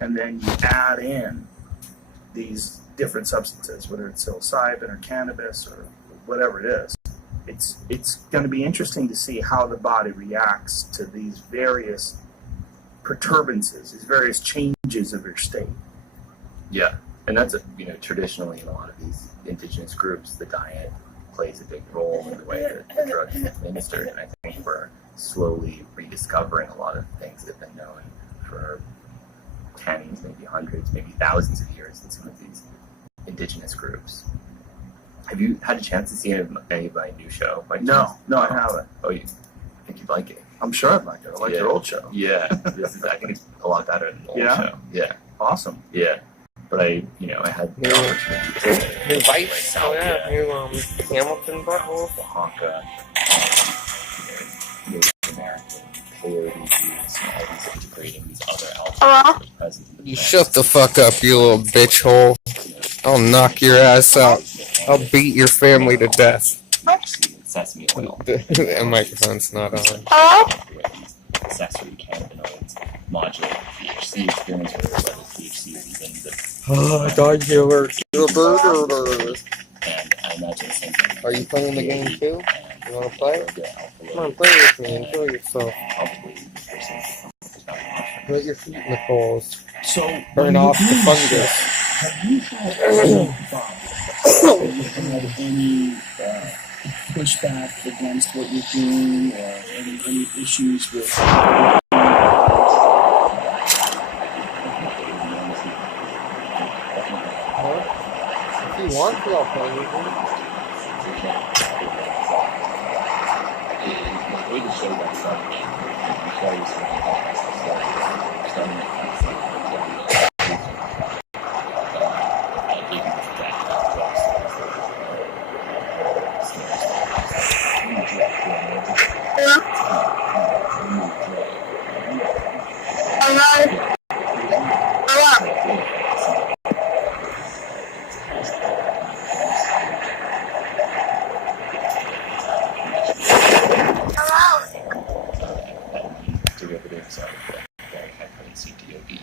and then you add in these different substances, whether it's psilocybin or cannabis or whatever it is, it's going to be interesting to see how the body reacts to these various perturbances, these various changes of your state. Yeah, and that's traditionally in a lot of these indigenous groups, the diet plays a big role in the way that the drug is administered, and I think we're slowly rediscovering a lot of things that have been known for tens, maybe hundreds, maybe thousands of years in some of these indigenous groups. Have you had a chance to see any of my new show? No, I haven't. Oh, I think you'd like it. I'm sure I'd like it. I like your old show. Yeah, I think it's a lot better than the old show. Yeah. Awesome. Yeah. But I had the opportunity to new bites. Oh yeah, new Hamilton buttholes. Oaxaca, Native American peyote juice, and all these integrating these other alcohols present in the You shut the fuck up, you little bitch hole. I'll knock your ass out. I'll beat your family to death. Sesame oil. The microphone's not on. Accessory cannabinoids modulate the THC experience, whether the THC is even the. Oh, I thought you were. And I imagine the same thing. Are you playing the game too? You want to play? Come on, play with me. Enjoy yourself. Put your feet in the coals. So burn off the fungus. Have you had any pushback against what you're doing, or any issues with? If you want to, I'll play with you.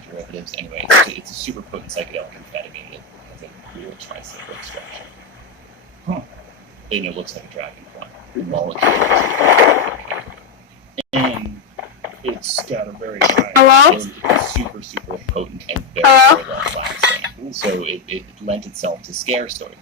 Derivatives. Anyway, it's a super potent psychedelic amphetamine that has a real tricyclic structure. And it looks like a dragonfly. Molecule. And it's got a very high, it's super, super potent and very, very long lasting. So it lent itself to scare stories.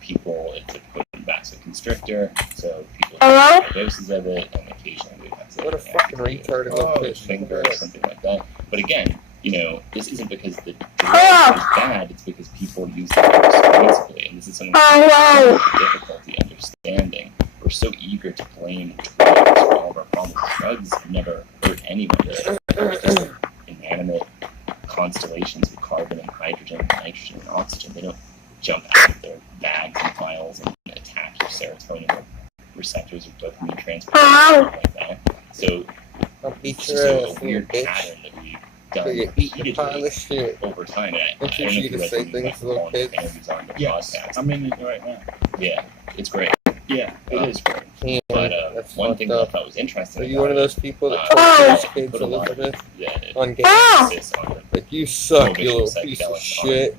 People, it's a potent vasoconstrictor, so people have high doses of it, and occasionally we have what a fucking retard of a finger or something like that. But again, this isn't because the drug is bad, it's because people use the drug responsibly, and this is something that's difficulty understanding. We're so eager to blame drugs for all of our problems. Drugs never hurt anyone. They're just inanimate constellations of carbon and hydrogen and nitrogen and oxygen. They don't jump out of their bags and vials and attack your serotonin receptors or dopamine transporters like that. So it's just a weird pattern that we've done repeatedly over time. And I don't know if you say things to little kids. Yes, I'm in it right now. Yeah, it's great. Yeah, it is great. Yeah, but one thing that I thought was interesting. Are you one of those people that tortures kids, Elizabeth? On games? Like, you suck, you little piece of shit.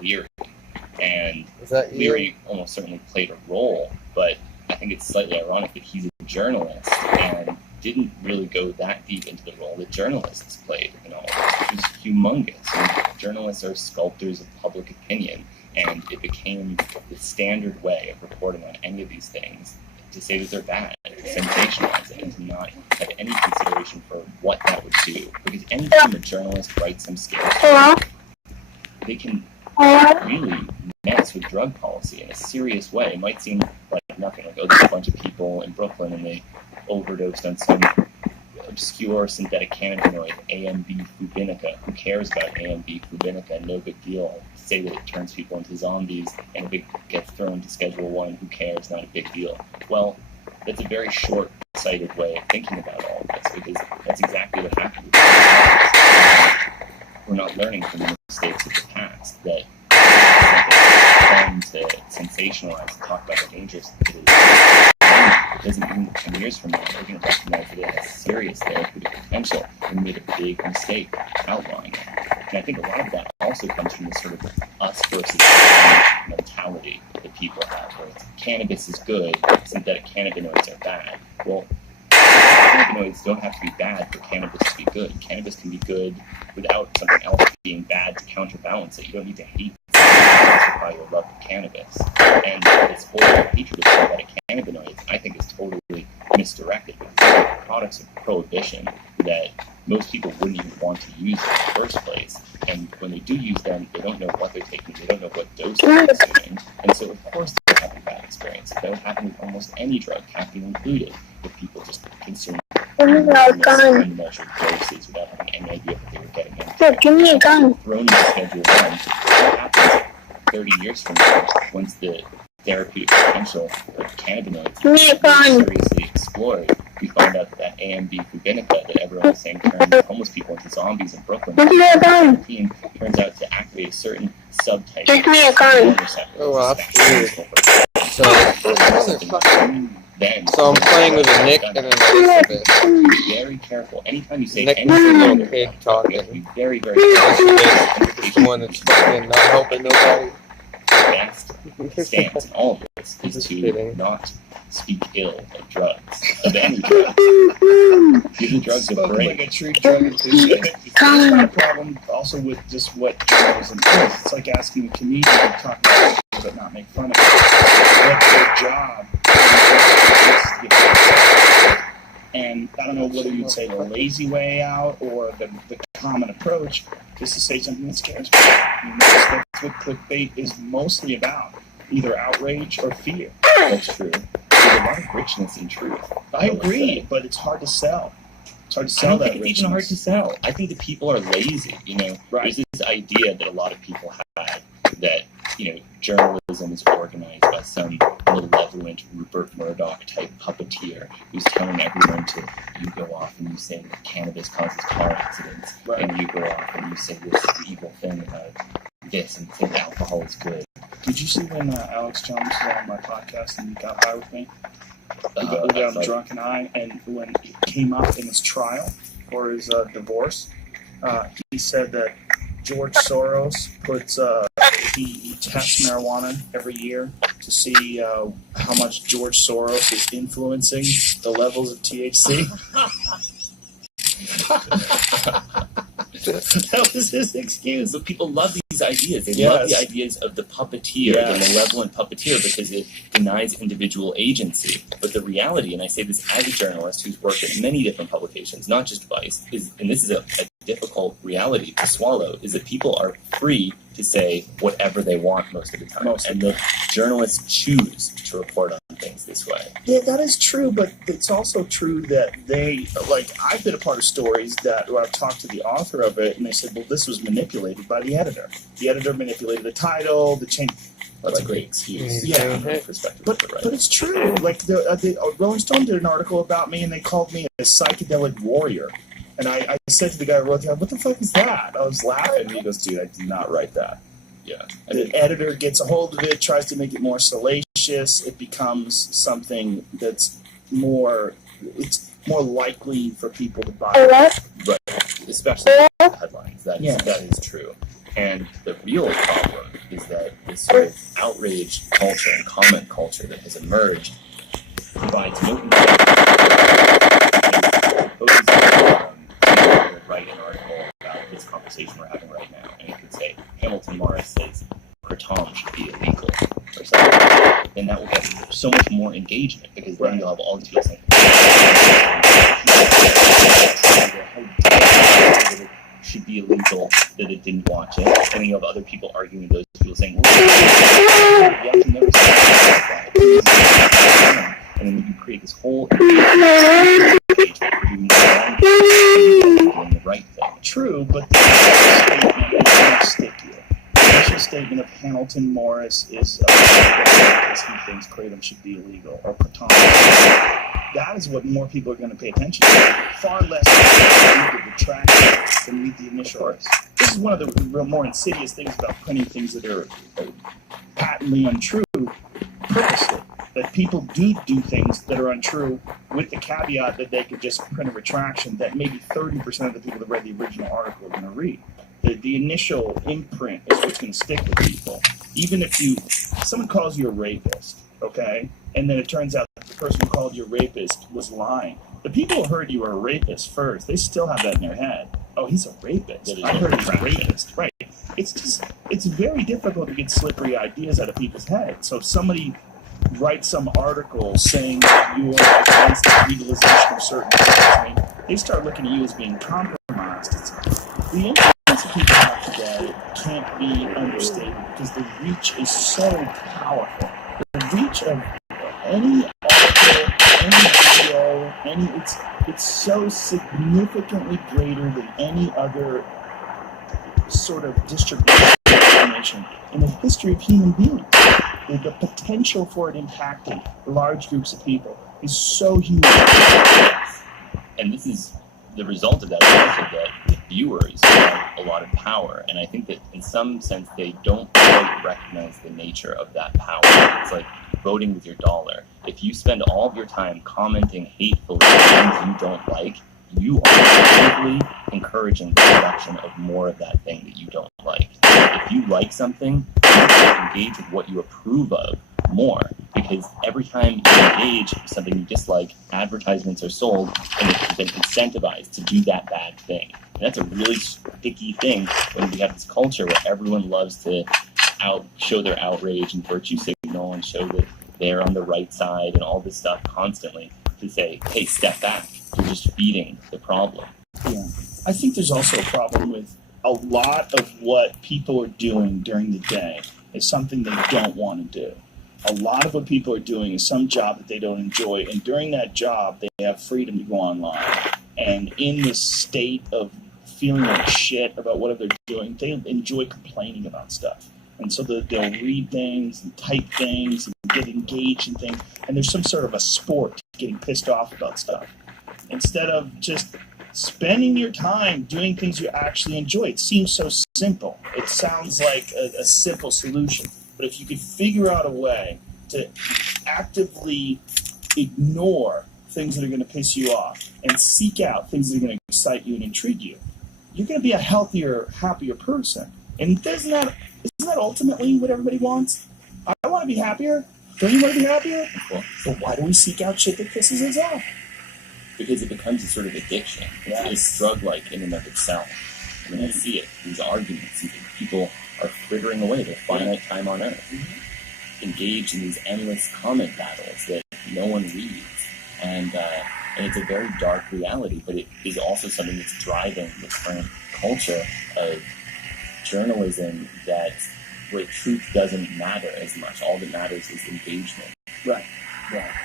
And Leary almost certainly played a role, but I think it's slightly ironic that he's a journalist and didn't really go that deep into the role that journalists played in all of this, which was humongous. And journalists are sculptors of public opinion, and it became the standard way of reporting on any of these things to say that they're bad, to sensationalize it, and to not have any consideration for what that would do. Because anytime a journalist writes some scare story, they can really mess with drug policy in a serious way. It might seem like nothing, like, there's a bunch of people in Brooklyn and they overdosed on some obscure synthetic cannabinoid, AMB fubinica. Who cares about AMB fubinica? No big deal. Say that it turns people into zombies and it gets thrown to Schedule 1. Who cares? Not a big deal. Well, that's a very short-sighted way of thinking about all of this, because that's exactly what happened. We're not learning from the mistakes of the past, that fun to sensationalize and talk about how dangerous it is. It doesn't mean 10 years from now we're going to recognize that it has serious therapeutic potential, and we made a big mistake outlining it. And I think a lot of that also comes from this sort of us versus them mentality that people have, where it's, cannabis is good, synthetic cannabinoids are bad. Well, cannabinoids don't have to be bad for cannabis to be good. Cannabis can be good without something else being bad to counterbalance it. You don't need to hate justify your love of cannabis. And this whole hatred of synthetic cannabinoids, I think, is totally misdirected, because they're products of prohibition that most people wouldn't even want to use in the first place. And when they do use them, they don't know what they're taking, they don't know what dose they're consuming, and so of course they're having a bad experience. That would happen with almost any drug, caffeine included, if people just consume unmeasured doses without having any idea what they were getting into. Give me a gun. Thrown into Schedule 1, what happens 30 years from now, once the therapeutic potential of cannabinoids is seriously explored, we find out that AMD Fubinica that everyone was saying turned homeless people into zombies in Brooklyn turns out to activate a certain subtype of hormone receptor. Oh, that's weird. So I'm playing with a Nick and an Elizabeth. Be very careful. Anytime you say Nick is a anything little negative, pig be talking. very, very careful. Elizabeth is the one that's fucking not helping nobody. Best stance in all of this is to not speak ill of drugs, of any drug. Give the drugs a break. Like a true drug enthusiast. That's not a problem also with just what journalism is. It's like asking a comedian to talk about it but not make fun of it. What's their job? And I don't know whether you'd say the lazy way out or the common approach is to say something that scares people. That's what clickbait is mostly about, either outrage or fear. That's true. There's a lot of richness in truth. I agree, but it's hard to sell. It's hard to I sell don't that think it's richness. even hard to sell. I think that people are lazy, Right. There's this idea that a lot of people have that, journalism is organized by some malevolent Rupert Murdoch type puppeteer who's telling everyone to, you go off and you say that cannabis causes car accidents, Right. and you go off and you say this evil thing about this and think alcohol is good. Did you see when Alex Jones was on my podcast and he got high with me? We got Like- drunk and I, and when it came up in his trial for his divorce, he said that George Soros puts he tests marijuana every year to see how much George Soros is influencing the levels of THC. That was his excuse. So people love these ideas. They Yes. love the ideas of the puppeteer, Yes. the malevolent puppeteer, because it denies individual agency. But the reality, and I say this as a journalist who's worked at many different publications, not just Vice, and this is a difficult reality to swallow, is that people are free to say whatever they want most of the time. And the journalists choose to report on things this way. Yeah, that is true, but it's also true that I've been a part of stories where I've talked to the author of it, and they said, well, this was manipulated by the editor. The editor manipulated the title, the change. That's a great excuse. Yeah. From my perspective. But it's true. Like, the Rolling Stone did an article about me, and they called me a psychedelic warrior. And I said to the guy who wrote that, what the fuck is that? I was laughing, and he goes, dude, I did not write that. Yeah. The editor gets a hold of it, tries to make it more salacious. It becomes something that's it's more likely for people to buy. Right. Especially headlines. That is true. And the real problem is that this sort of outrage culture and comment culture that has emerged provides no write an article about this conversation we're having right now, and it could say Hamilton Morris says kratom should be illegal or something. Then that will get so much more engagement, because then you'll have all these people saying it should be illegal that it didn't watch it, and then you have other people arguing, those people saying, well, you have to never say that. And then you can create this whole engagement for doing the right thing. True, but the statement is much stickier. The initial statement of Hamilton Morris is because he thinks kratom should be illegal, or kratom. That is what more people are going to pay attention to. Far less read the retraction than read the initial article. This is one of the more insidious things about printing things that are patently untrue purposely. That people do things that are untrue with the caveat that they could just print a retraction that maybe 30% of the people that read the original article are going to read. The initial imprint is what's going to stick with people. Even if someone calls you a rapist, okay, and then it turns out that the person who called you a rapist was lying. The people who heard you were a rapist first, they still have that in their head. Oh, he's a rapist. I heard he's a rapist. Right. It's very difficult to get slippery ideas out of people's heads. So if somebody writes some article saying that you are against the legalization of certain things, I mean, they start looking at you as being compromised. The influence that people have today can't be understated because the reach is so powerful. The reach of any article, any video, it's so significantly greater than any other sort of distribution of information in the history of human beings. The potential for it impacting large groups of people is so huge. And this is the result of that is also that the viewers have a lot of power, and I think that in some sense they don't quite recognize the nature of that power. It's like voting with your dollar. If you spend all of your time commenting hatefully on things you don't like, you are actively encouraging the production of more of that thing that you don't like. If you like something, you engage with what you approve of more, because every time you engage with something you dislike, advertisements are sold and it's been incentivized to do that bad thing. And that's a really sticky thing when we have this culture where everyone loves to show their outrage and virtue signal and show that they're on the right side and all this stuff constantly, to say, hey, step back. You're just feeding the problem. Yeah. I think there's also a problem with a lot of what people are doing during the day is something they don't want to do. A lot of what people are doing is some job that they don't enjoy, and during that job, they have freedom to go online. And in this state of feeling like shit about whatever they're doing, they enjoy complaining about stuff. And so they'll read things and type things and get engaged in things, and there's some sort of a sport to getting pissed off about stuff. Instead of just spending your time doing things you actually enjoy. It seems so simple. It sounds like a simple solution. But if you could figure out a way to actively ignore things that are going to piss you off and seek out things that are going to excite you and intrigue you, you're going to be a healthier, happier person. And isn't that ultimately what everybody wants? I want to be happier. Don't you want to be happier? Well, why do we seek out shit that pisses us off? Because it becomes a sort of addiction. Yes. It's drug-like in and of itself. I mean, I see it. These arguments, and people are frittering away their finite time on Earth, engaged in these endless comment battles that no one reads. And it's a very dark reality, but it is also something that's driving the current culture of journalism where truth doesn't matter as much. All that matters is engagement. Right.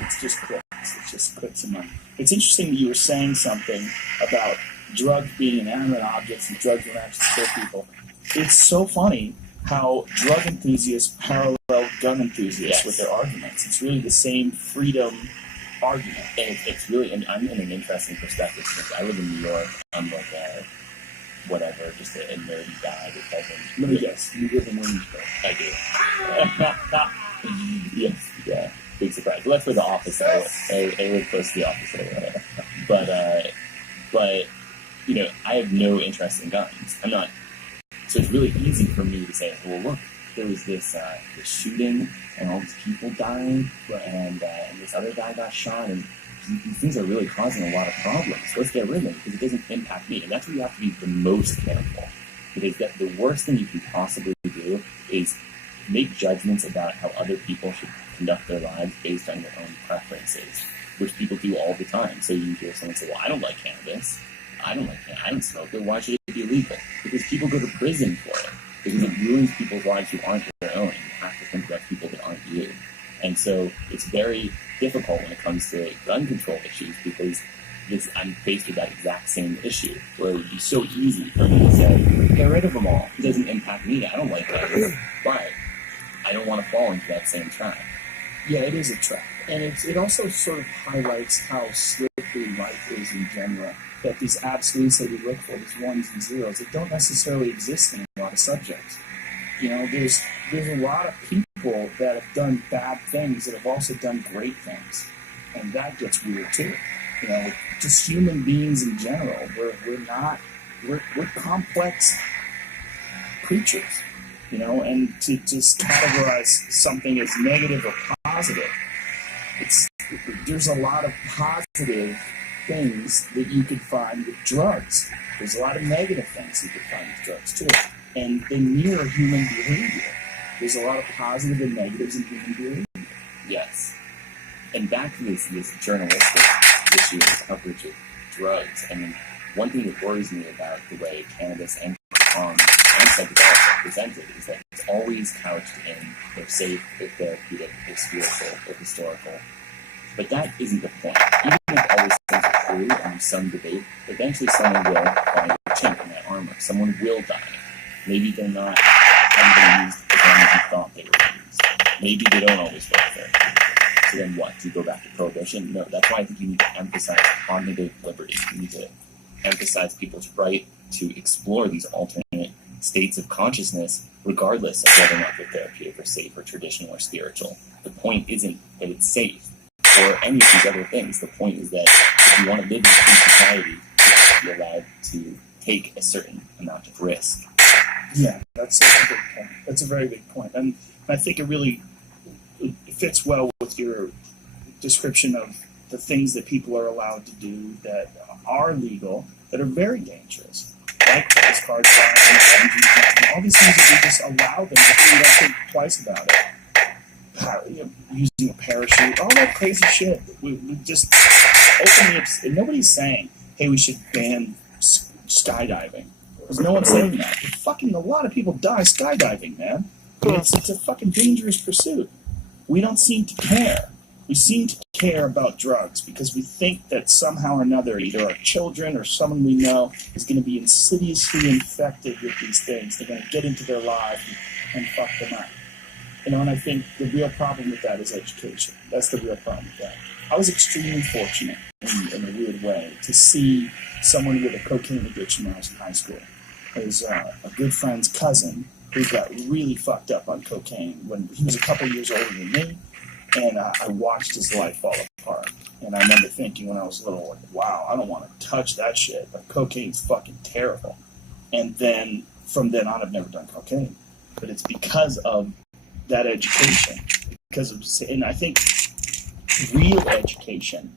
It's just clicks. It's just clicks and money. It's interesting that you were saying something about drugs being inanimate objects and drugs don't actually kill people. It's so funny how drug enthusiasts parallel gun enthusiasts with their arguments. It's really the same freedom argument. And it's really, and I'm in an interesting perspective because I live in New York. I'm like just a nerdy guy that doesn't. Let me guess. You live in Williamsburg. I do. Yes. Yeah. Big surprise. But that's where the office is. I live close to the office area. But I have no interest in guns. I'm not. So it's really easy for me to say, well, look, there was this shooting and all these people dying, and this other guy got shot, and these things are really causing a lot of problems. So let's get rid of them because it doesn't impact me. And that's where you have to be the most careful, because the worst thing you can possibly do is make judgments about how other people should conduct their lives based on your own preferences, which people do all the time. So you hear someone say, well, I don't like cannabis. I don't smoke it. Why should it be illegal? Because people go to prison for it. Because it ruins people's lives who aren't their own. You have to think about people that aren't you. And so it's very difficult when it comes to gun control issues, because I'm faced with that exact same issue, where it would be so easy for me to say, get rid of them all. It doesn't impact me. I don't like guns. But I don't want to fall into that same trap. Yeah, it is a trap. And it also sort of highlights how slippery life is in general. That these absolutes that we look for, these ones and zeros, that don't necessarily exist in a lot of subjects. There's a lot of people that have done bad things that have also done great things. And that gets weird too. Just human beings in general. We're complex creatures, and to just categorize something as negative or positive. There's a lot of positive things that you could find with drugs. There's a lot of negative things you could find with drugs too. And they mirror human behavior. There's a lot of positive and negatives in human behavior. Yes. And back to this journalistic issue and coverage of drugs, I mean, one thing that worries me about the way cannabis and psychedelics are presented is that it's always couched in they're safe, they're therapeutic, they're spiritual, they're historical. But that isn't the point. Even if all these things are true and there's some debate, eventually someone will find a chink in that armor. Someone will die. Maybe they're not haven't been used as long as you thought they were used. Maybe they don't always work there. So then what? Do you go back to prohibition? No, that's why I think you need to emphasize cognitive liberty. You need to emphasize people's right to explore these alternate states of consciousness, regardless of whether or not they're therapeutic or safe or traditional or spiritual. The point isn't that it's safe or any of these other things. The point is that if you want to live in a free society, you have to be allowed to take a certain amount of risk. Yeah, that's a good point. That's a very big point. And I think it fits well with your description of the things that people are allowed to do that are legal, that are very dangerous. Like credit card buying, all these things that we just allow them to do. We don't think twice about it. Using a parachute, all that crazy shit. We just openly, and nobody's saying, hey, we should ban skydiving. Because no one's saying that. But fucking a lot of people die skydiving, man. I mean, it's a fucking dangerous pursuit. We don't seem to care. We seem to care about drugs because we think that somehow or another, either our children or someone we know is going to be insidiously infected with these things. They're going to get into their lives and fuck them up. And I think the real problem with that is education. That's the real problem with that. I was extremely fortunate, in a weird way, to see someone with a cocaine addiction when I was in high school. It was a good friend's cousin who got really fucked up on cocaine when he was a couple years older than me, and I watched his life fall apart. And I remember thinking when I was little, like, wow, I don't want to touch that shit. But cocaine's fucking terrible. And then, from then on, I've never done cocaine. But it's because of that education. And I think real education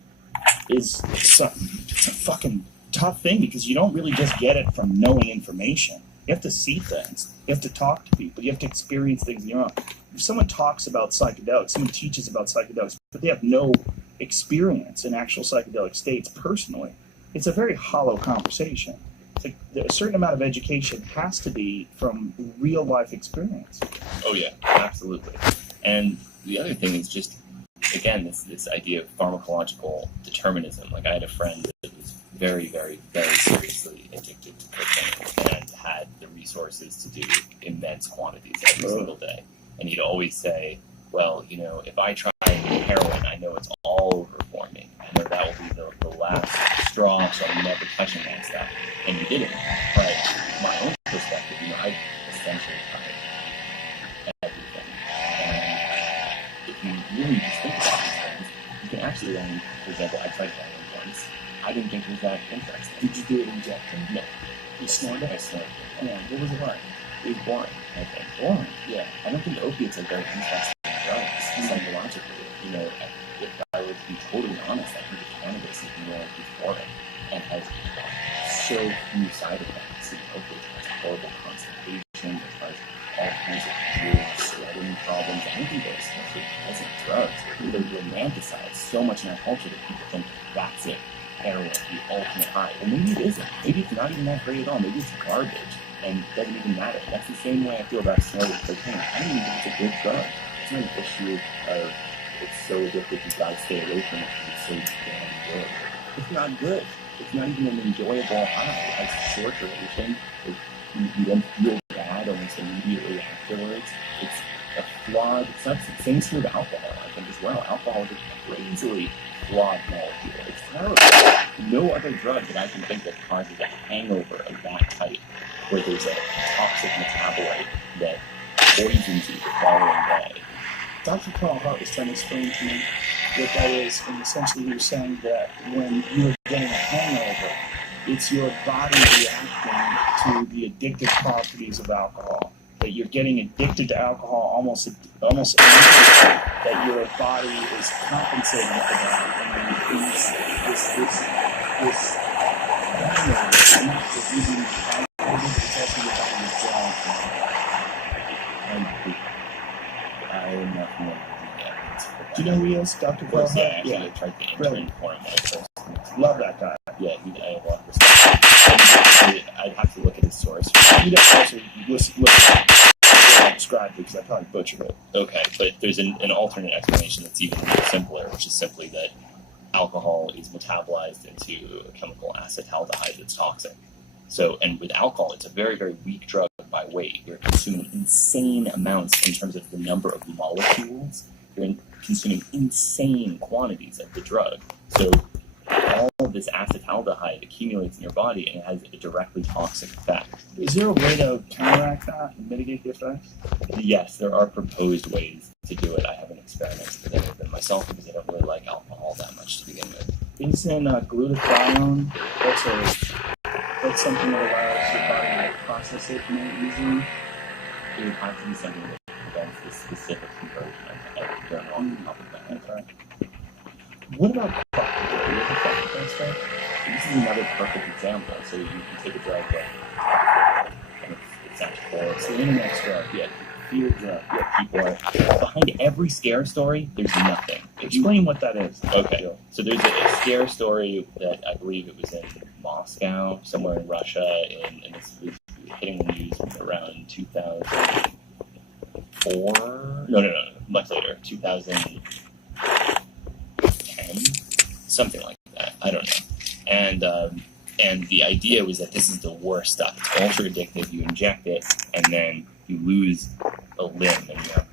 it's a fucking tough thing because you don't really just get it from knowing information. You have to see things. You have to talk to people. You have to experience things on your own. If someone talks about psychedelics, someone teaches about psychedelics, but they have no experience in actual psychedelic states personally, it's a very hollow conversation. It's like a certain amount of education has to be from real life experience. Oh yeah, absolutely. And the other thing is just, again, this idea of pharmacological determinism. Like I had a friend that was very, very, very seriously addicted to cocaine and had the resources to do immense quantities every single day. And he'd always say, well, if I try heroin, I know it's all over for me. I know that will be the last straw, so I'm never touching that stuff. And he didn't. But my own perspective, I've essentially tried everything. And if you really just think about these things, you can actually learn. For example, I tried heroin once. I didn't think it was that interesting. Did you do it injection? No. You snorted it? I snorted it. Yeah. What was it like? It was boring, I think. Boring? Yeah. I don't think opiates are very interesting drugs, psychologically. If I were to be totally honest, I think that cannabis is more euphoric and has so few side effects. Opiates has horrible constipation, it has all kinds of weird sweating problems. I don't think they're especially pleasant drugs. They're romanticized so much in our culture that people think that's it. Heroin, the ultimate high. Well, maybe it isn't. Maybe it's not even that great at all. Maybe it's garbage and it doesn't even matter. That's the same way I feel about snorting cocaine. I don't even think it's a good drug. It's not an issue of it's so addictive you've got to stay away from it because it's so damn good. It's not good. It's not even an enjoyable high. It has short duration. You don't feel bad almost immediately afterwards. It's a flawed substance. Same true of alcohol, I think, as well. Alcohol is a crazily flawed molecule. It's terrible. No other drug that I can think that causes a hangover of that type, where there's a toxic metabolite that poisons you the following day. Dr. Carl Hart was trying to explain to me what that is, and essentially he was saying that when you were getting a hangover, It's your body reacting to the addictive properties of alcohol. That you're getting addicted to alcohol almost immediately. That your body is compensating for that, and then this using alcohol is also your body withdrawal from it. I am not familiar with the evidence for that. Do you know who he is, Dr. Bell? Yeah, actually, I tried to intern for him. Love that guy. Yeah, I have a lot of respect. I'd have to look at his source. You'd have to also look at what I described because I probably butchered it. Okay, but there's an alternate explanation that's even simpler, which is simply that alcohol is metabolized into a chemical acetaldehyde that's toxic. So, and with alcohol, it's a very, very weak drug by weight. You're consuming insane amounts in terms of the number of molecules. You're consuming insane quantities of the drug. So all of this acetaldehyde accumulates in your body and it has a directly toxic effect. Is there a way to counteract that and mitigate the effects? Yes, there are proposed ways to do it. I haven't experimented with any of them myself because I don't really like alcohol that much to begin with. Isn't glutathione, that's something that allows your body to process it more easily? It would have to be something that prevents the specific conversion of the on top of that. Okay. What about practical? You ever thought about that stuff? This is another perfect example. So you can take a drug that it's actually it's the internet's drug. Yeah, fear drug. Yeah, people are behind every scare story. There's nothing. Explain what that is. Okay, so there's a scare story that I believe it was in Moscow, somewhere in Russia, and this was hitting the news around 2004. No, much later, 2010, something like that. I don't know. And the idea was that this is the worst stuff. It's ultra addictive. You inject it, and then you lose a limb, and you have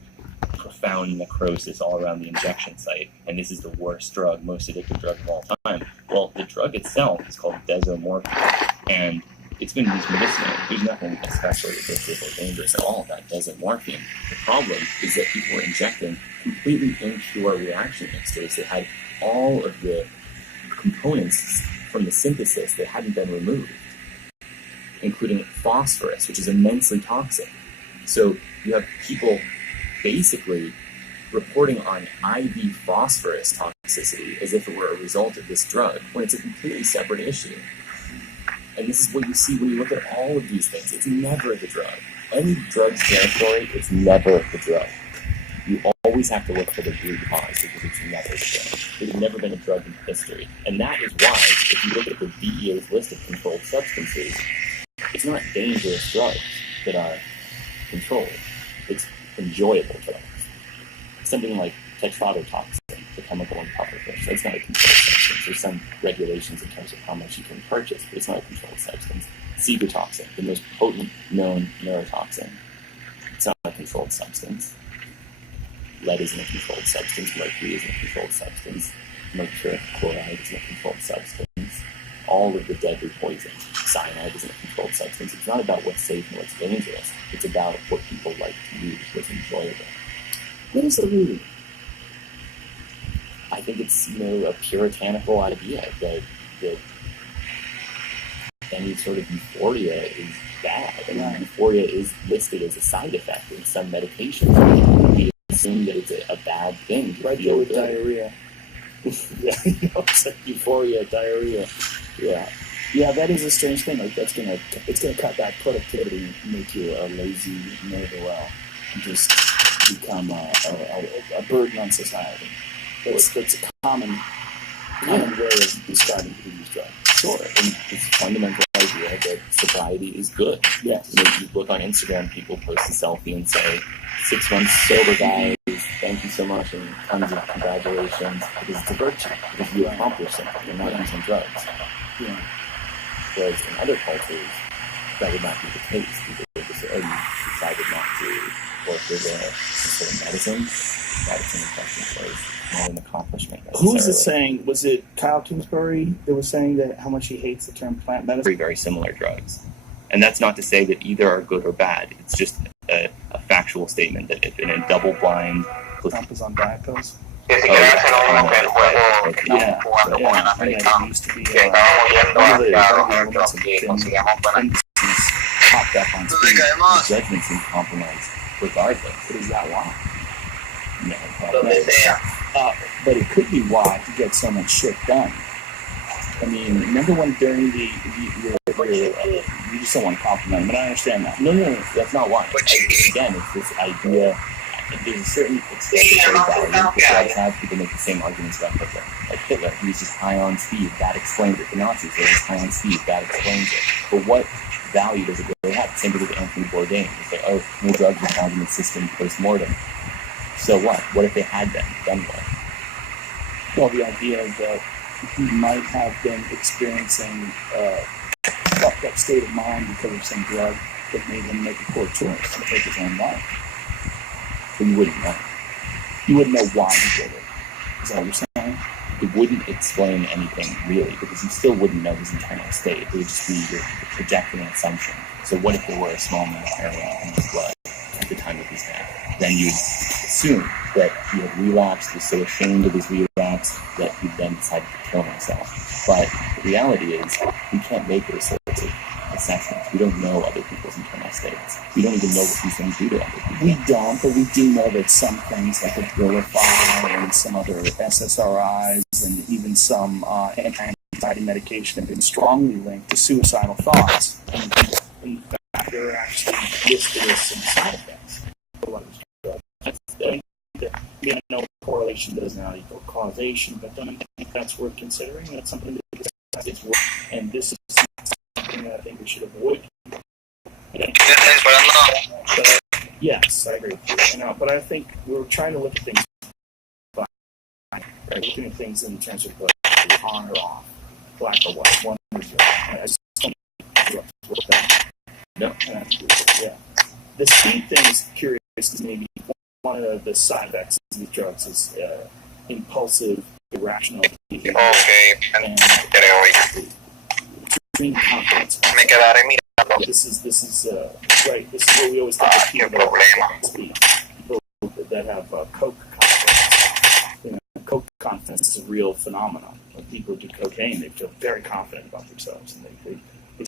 profound necrosis all around the injection site. And this is the worst drug, most addictive drug of all time. Well, the drug itself is called desomorphin, and it's been used medicinally. There's nothing especially addictive or dangerous at all about desomorphin. The problem is that people were injecting completely impure reaction mixtures that had all of the components from the synthesis that hadn't been removed, including phosphorus, which is immensely toxic. So you have people basically reporting on IV phosphorus toxicity as if it were a result of this drug, when it's a completely separate issue. And this is what you see when you look at all of these things. It's never the drug. Any drug territory, it's never the drug. You always have to look for the root cause because it's never the drug. There's never been a drug in history. And that is why, if you look at the DEA's list of controlled substances, it's not dangerous drugs that are controlled. It's enjoyable drugs. Something like tetrodotoxin, the chemical in pufferfish, that's not a controlled substance. There's some regulations in terms of how much you can purchase, but it's not a controlled substance. Cibotoxin, the most potent known neurotoxin, it's not a controlled substance. Lead isn't a controlled substance. Mercury isn't a controlled substance. Mercuric chloride isn't a controlled substance. All of the deadly poisons. Cyanide isn't a controlled substance. It's not about what's safe and what's dangerous. It's about what people like to use, what's enjoyable. What is the root? I think it's, a puritanical idea that any sort of euphoria is bad. And euphoria is listed as a side effect in some medications. We assume that it's a bad thing. Right there with diarrhea. Yeah, it's like euphoria, diarrhea. Yeah. Yeah, that is a strange thing. Like it's gonna cut back productivity, make you a lazy ne'er-do-well, and just become a burden on society. That's a common way of describing who use drugs. Sure, and it's a fundamental idea that sobriety is good. Yes. You look on Instagram, people post a selfie and say, 6 months sober, guys, thank you so much, and tons of congratulations, because it's a virtue, because you accomplished something, you're not using drugs. Yeah. Whereas in other cultures, that would not be the case. People would just say, oh, you decided not to work with a medicine. Medicine in question was not an accomplishment. Who was it saying? Was it Kyle Kingsbury that was saying that how much he hates the term plant medicine? Very, very similar drugs. And that's not to say that either are good or bad. It's just a factual statement that if in a double-blind... Trump is on diet pills? Que si quieres hacer lo mismo que el juego que estamos jugando con el americano, que estamos yendo hacia los árbitros que consigamos buenas. Popped up on screen. Judgments in compromise regardless. But is that why? No, donde sea. But it could be why to get so much shit done. I mean, remember when during the you just don't want to compliment, but I understand that. No, that's not why. Again, it's this idea. There's a certain extent of value that have people make the same arguments about Hitler. Like Hitler, he was just high on speed. That explains it. The Nazis, they were just high on speed. That explains it. But what value does it really have? Same thing with Anthony Bourdain. It's like, oh, no drugs were found in the system post-mortem. So what? What if they had them? Then what? Well, the idea that he might have been experiencing a fucked up state of mind because of some drug that made him make a poor choice and take his own life. But you wouldn't know. You wouldn't know why he did it. Is that what you're saying? It wouldn't explain anything, really, because you still wouldn't know his internal state. It would just be your projecting an assumption. So what if there were a small amount of heroin in his blood at the time of his death? Then you'd assume that he had relapsed, was so ashamed of his relapse that he then decided to kill himself. But the reality is, we can't make those sorts of assessments. We don't know other people's internal states. We don't even know what these things do to other people. We don't, but we do know that some things like Abilify and some other SSRIs and even some anxiety medication have been strongly linked to suicidal thoughts. And in fact, they're actually listed as some side effects. I know correlation does not equal causation, but don't I think that's worth considering? That's something that is worth, and this is something that I think we should avoid. Yes, I agree with you. But I think we're trying to look at things by looking at things in terms of like on or off, black or white, one or zero. I just don't with that. No. Yeah. The speed thing is curious because maybe one of the side effects of these drugs is impulsive, irrational behavior. And extreme confidence. Me quedaré mirando. This is right. This is what we always think of people that speed. People that have coke confidence. Coke confidence is a real phenomenon. When people do cocaine, they feel very confident about themselves, and they